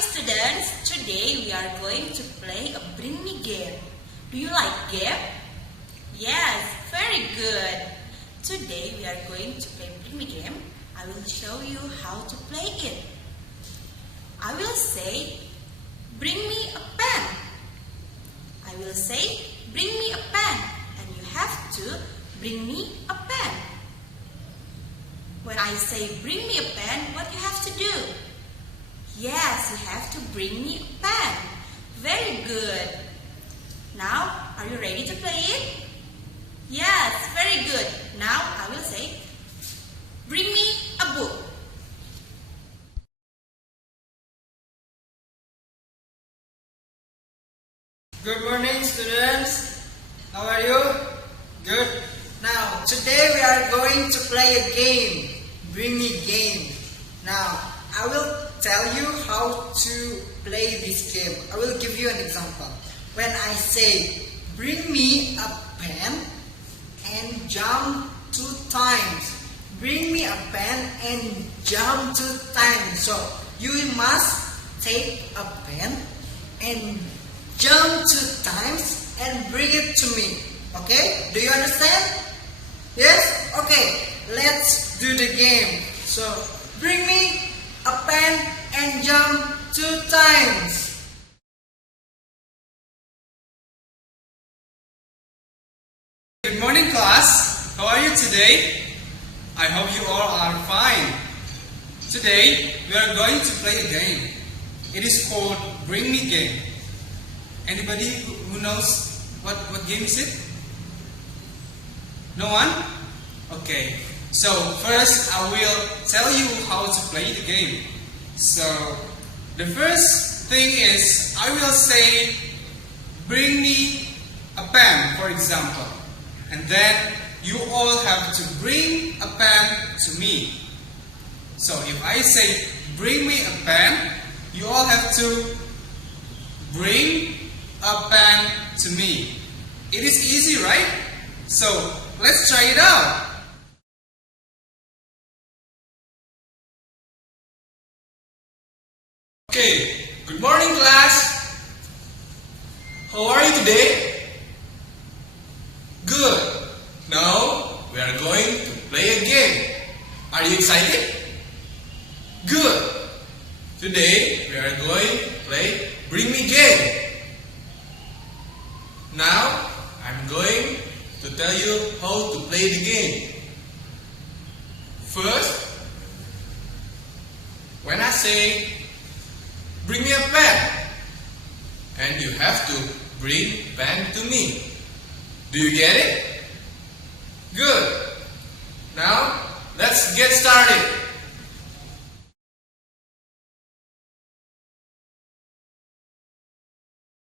students, today we are going to play a Bring Me game. Do you like game? Yes, very good. Today we are going to play Bring Me game. I will show you how to play it. I will say, bring me a pen. I will say, bring me a pen. And you have to bring me a pen. When I say bring me a pen, what you have to do? Yes, you have to bring me a pen. Very good. Now, are you ready to play it? Yes, very good. Now, I will say, bring me a book. Good morning, students. How are you? Good. Now, today we are going to play a game. Bring me game. Now, I will tell you how to play this game. I will give you an example. When I say, bring me a pen and jump 2 times. Bring me a pen and jump 2 times. So, you must take a pen and jump 2 times and bring it to me. Okay? Do you understand? Yes? Okay. Let's do the game. So, bring me a pen and jump 2 times. Good morning, class. How are you today? I hope you all are fine. Today, we are going to play a game. It is called Bring Me Game. Anybody who knows what game is it? No one? Okay. So, first I will tell you how to play the game. So, the first thing is, I will say, bring me a pen, for example. And then, you all have to bring a pen to me. So, if I say, bring me a pen, you all have to bring a pen to me. It is easy, right? So, let's try it out. Okay, good morning class. How are you today? Good. Now we are going to play a game. Are you excited? Good. Today we are going to play Bring Me Game. Now I'm going to tell you how to play the game. First, when I say bring me a pen, and you have to bring pen to me. Do you get it? Good. Now let's get started.